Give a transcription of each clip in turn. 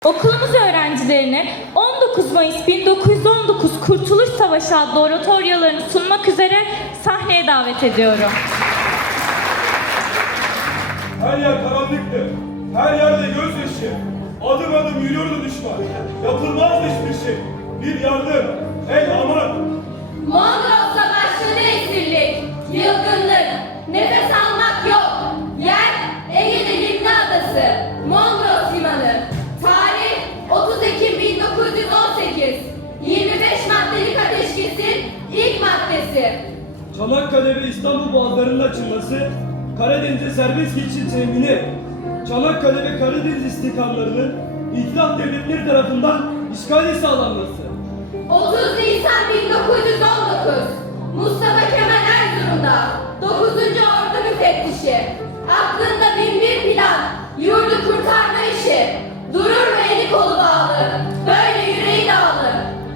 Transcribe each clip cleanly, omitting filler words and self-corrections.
Okulumuz öğrencilerini 19 Mayıs 1919 Kurtuluş Savaşı adlı oratoryalarını sunmak üzere sahneye davet ediyorum. Her yer karanlıktı. Her yerde gözyaşı. Adım adım yürüyordu düşman. Yapılmazdı hiçbir şey. Bir yardım, el aman. Mondros savaşları esirlik, yılgınlık, nefes almak yok. Yer Ege'de Limna Adası, Mondros Limanı. Tarih 30 Ekim 1918. 25 maddelik ateşkesin ilk maddesi. Çanakkale ve İstanbul boğazlarının açılması, Karadeniz'e serbest geçiş temini, Çanakkale ve Karadeniz istihkamlarının İtilaf devletleri tarafından işgali sağlanması. 30 Nisan 1919. Mustafa Kemal Erzurum'da 9. Ordu müfettişi. Aklında bin bir plan, yurdu kurtarma işi. Durur mu eli kolu bağlı, böyle yüreği dağlı.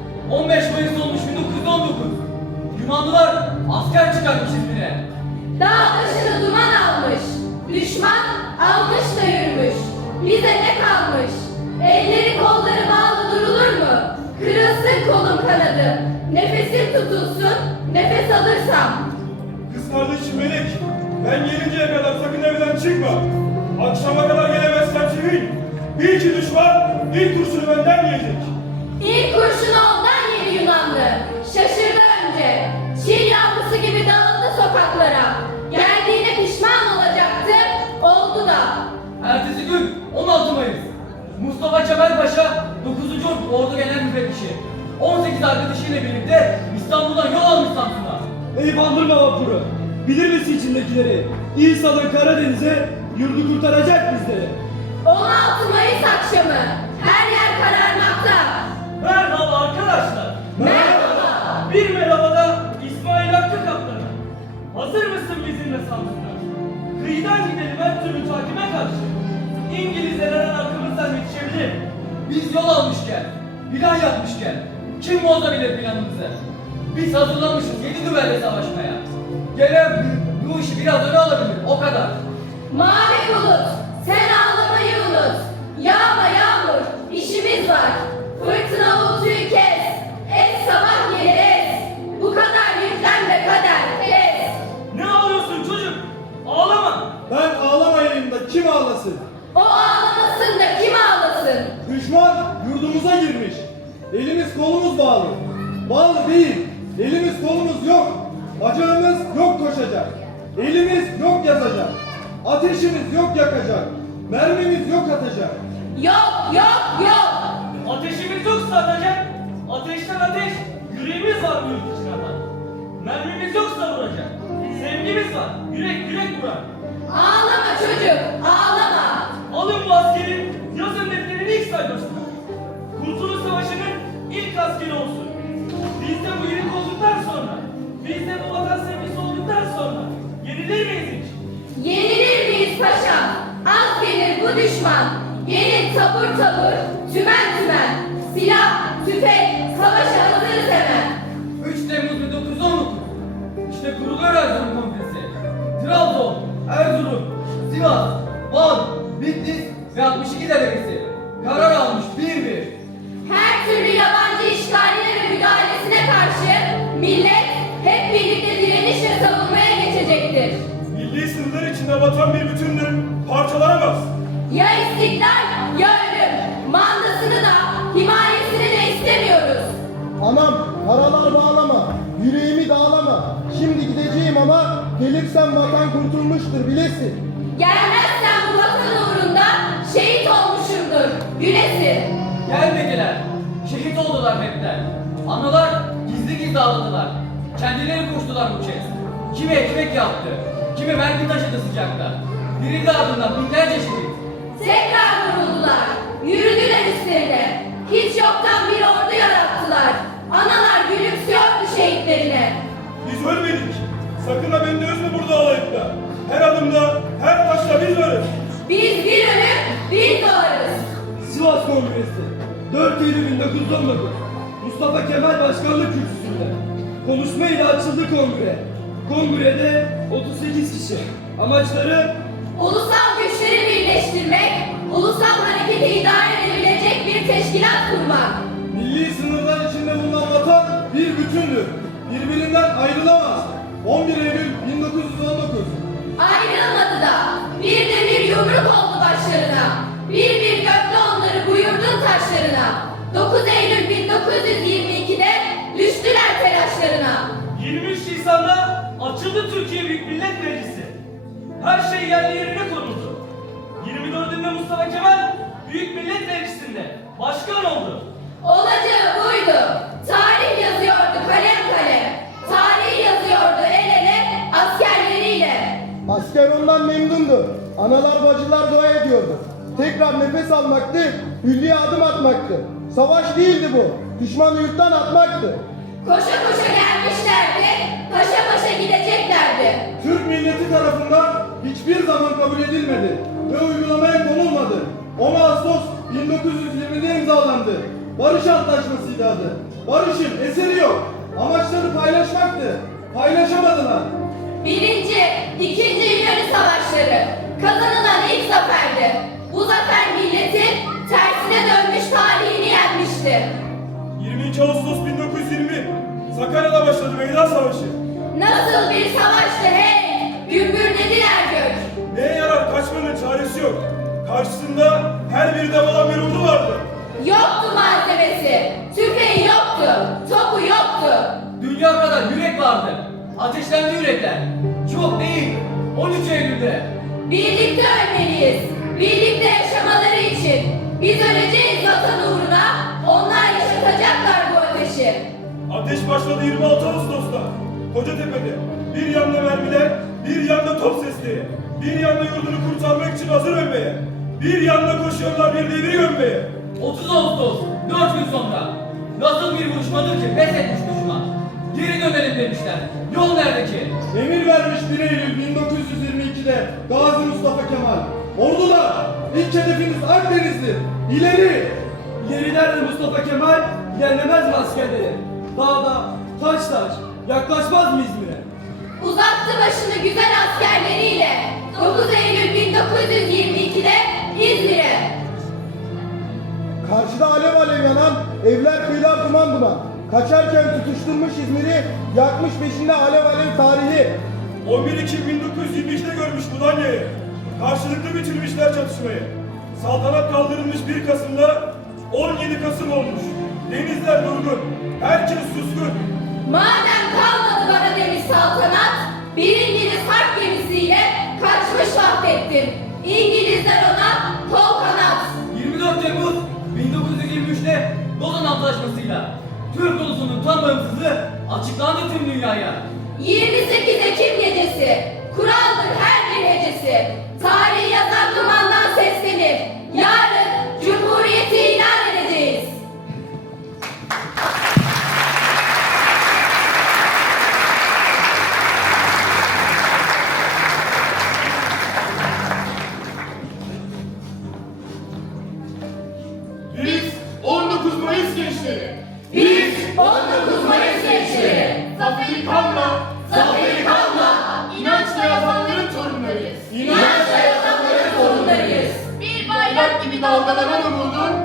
15 Mayıs olmuş 1919. Yunanlılar asker çıkartmış İzmir'e. Dağ başını duman almış, düşman almış da yürümüş. Bize ne kalmış? Elleri kolları bağlı durulur mu? Kırılsın kolum kanadım, nefesim tutulsun, nefes alırsam. Kız kardeşim Melek, ben gelinceye kadar sakın evden çıkma. Akşama kadar gelemezsem sevin. Bil ki düşman ilk kurşunu benden yiyecek. İlk kurşunu ondan yedi Yunanlı. Şaşırdı önce. Çil yavrusu gibi dağıldı sokaklara. Geldiğine pişman olacaktı, oldu da. Ertesi gün 16 Mayıs. Mustafa Kemal Paşa 9. Ordu Genel Müfettişi. 18 arkadaşıyla birlikte İstanbul'dan yol almış Samsun'a. Ey bandırma vapuru! Bilir misin içindekileri? İsa'nın Karadeniz'e yurdu kurtaracak bizleri. 16 Mayıs akşamı. Her yer kararmakta. Merhaba arkadaşlar. Merhaba. Bir merhabada İsmail Hakkı Kaptanı. Hazır mısın bizimle Samsun'a? Kıyıdan gidelim her türlü takibe karşı. İngilizler her an arkamızdan yetişebilir. Biz yol almışken, plan yapmışken kim bozabilir planımızı? Biz hazırlanmışız 7 düvelle savaşmaya. Gelen bu işi biraz öne alabilir, o kadar. Mavi bulut, sen ağlamayı unut. Yağma yağmur, işimiz var. Fırtına bulutuyu kes. Es sabah gelir es. Bu kadar yüklenme kader, es. Ne ağlıyorsun çocuk? Ağlama. Ben ağlamayayım da kim ağlasın? O ağlamasın da kim ağlasın? Düşman yurdumuza girmiş. Elimiz kolumuz bağlı. Bağlı değil. Elimiz kolumuz yok. Bacağımız yok koşacak. Elimiz yok yazacak. Ateşimiz yok yakacak. Mermimiz yok atacak. Yok, yok, yok. Ateşimiz yoksa atacak. Ateşten ateş. Yüreğimiz var bu yurt için atan. Mermimiz yoksa vuracak. Sevgimiz var. Yürek yürek vurar. Ağlama çocuk, ağlama. Alın bu askeri. Yazın defterini ilk sayfasına. Kurtuluş Savaşı'nın ilk askeri olsun. Biz de bu yürek olduktan sonra, biz de bu vatan sevgisi olduktan sonra yenilir miyiz hiç? Yenilir miyiz paşa? Az gelir bu düşman. Gelin tabur tabur, tümen tümen. Silah, tüfek, savaşa hazırız hemen. 3 Temmuz 1919. İşte kuruluyor Erzurum Kongresi. Trabzon, Erzurum, Sivas, Van, Bitlis ve 62 delegesi karar almış bir. Her türlü yabancı işgaline ve müdahalesine karşı millet hep birlikte direniş ve savunmaya geçecektir. Milli sınırlar içinde vatan bir bütündür. Parçalanamaz. Ya istiklal ya ölüm. Mandasını da himayesini de istemiyoruz. Anam paralar bağlama, yüreğimi dağlama. Şimdi gideceğim ama gelirsen vatan kurtulmuştur bilesin. Gelmezsen bu vatan uğrunda şehit olmuşumdur. Gülesin. Gelmediler. Şehit oldular hepten. Analar gizli gizli ağladılar. Kendileri koştular bu kez. Kimi ekmek yaptı, kimi mermi taşıdı sıcakta. Dirildi ardından binlerce şehit. Tekrar vuruldular. Yürüdüler üstlerine. Hiç yoktan bir ordu yarattılar. Analar gülümsüyordu şehitlerine. Biz ölmedik. Sakın ha beni de üzme burada ağlayıp da. Her adımda, her taşla biz varız. Biz bir ölüm, bir doğarız. Sivas Kongresi 4 Eylül 1919. Mustafa Kemal Başkanlık kürsüsünde. Konuşma ile açıldı kongre. Kongrede 38 kişi. Amaçları Ulusal güçleri birleştirmek, ulusal hareketi idare edebilecek milli sınırlar içinde bulunan vatan bir bütündür. Birbirinden ayrılamaz. 11 Eylül 1919. Ayrılmadı da bir de bir yumruk oldu başlarına. Bir bir gökte onları buyurdun taşlarına. 9 Eylül 1922'de düştüler telaşlarına. 23 Nisan'da açıldı Türkiye Büyük Millet Meclisi. Her şey yerli yerine konuldu. 24'ünde Mustafa Kemal Büyük Millet Meclisi'nde başkan oldu. Olacağı buydu. Tarih yazıyordu kalem kalem. Tarih yazıyordu el ele askerleriyle. Asker ondan memnundu. Analar bacılar dua ediyordu. Tekrar nefes almaktı, hülyeye adım atmaktı. Savaş değildi bu, düşmanı yurttan atmaktı. Koşa koşa gelmişlerdi. Paşa paşa gideceklerdi. Türk milleti tarafından hiçbir zaman kabul edilmedi ve uygulamaya konulmadı. 10 Ağustos 1920'de imzalandı. Barış Antlaşması'ydı adı. Barışın eseri yok. Amaçları paylaşmaktı. Paylaşamadılar. Birinci, ikinci İnönü Savaşları kazanılan ilk zaferdi. Bu zafer milletin tersine dönmüş tarihini yenmişti. 22 Ağustos 1920 Sakarya'da başladı Meydan Savaşı. Nasıl bir savaştı hey, gümbürdediler gök. Neye yarar kaçmanın çaresi yok. Karşısında her bir dev olan bir ordu vardı. Yoktu malzemesi, tüfeği yoktu, topu yoktu. Dünya kadar yürek vardı. Ateşlendi yürekler. Çok değil. 13 Eylül'de. Birlikte ölmeliyiz, birlikte yaşamaları için. Biz öleceğiz vatan uğruna, onlar yaşatacaklar bu ateşi. Ateş başladı 26 Ağustos'ta. Kocatepe'de. Bir yanda mermiler, bir yanda top sesleri. Bir yanda yurdunu kurtarmak için hazır ölmeye. Bir yanda koşuyorlar bir devri gömmeye. 30 Ağustos. 4 gün sonra. Nasıl bir buluşmadır ki pes etmiş düşman. Geri dönelim demişler. Yol nerede ki? Emir vermiş 1 Eylül 1922'de Gazi Mustafa Kemal. Ordular, ilk hedefiniz Akdeniz'dir. İleri! İleri nerede Mustafa Kemal? İlerlemez mi askerleri? Dağda, taş yaklaşmaz mı İzmir'e? Uzattı başını güzel askerleriyle 9 Eylül 1922'de İzmir'e. Karşıda alev alev yanan, evler kıyılar duman duman. Kaçarken tutuşturmuş İzmir'i, yakmış peşinde alev alev tarihi. 11 Ekim 1923'te görmüş Mudanya'yı. Karşılıklı bitirmişler çatışmayı. Saltanat kaldırılmış 1 Kasım'da 17 Kasım olmuş. Denizler durgun, herkes suskun. Madem kalmadı bana demiş saltanat, bir İngiliz harp gemisiyle kaçmış Vahdettin. İngilizler ona kol kanat. 24 Temmuz 1923'te Lozan Antlaşması'yla Türk ulusunun tam bağımsızlığı açıklandı tüm dünyaya. 28 Ekim gecesi, kuraldır her bir hecesi. Tarihi yazan dumandan seslenir. Yarın Cumhuriyeti ilan edeceğiz. Biz 19 Mayıs gençleri. Biz 19 Mayıs gençleri. Zaferi kanla, Zaferi kanla, inançla yazanların torunlarıyız. inançla yazanların torunlarıyız. Bir bayrak gibi dalgalanan umudun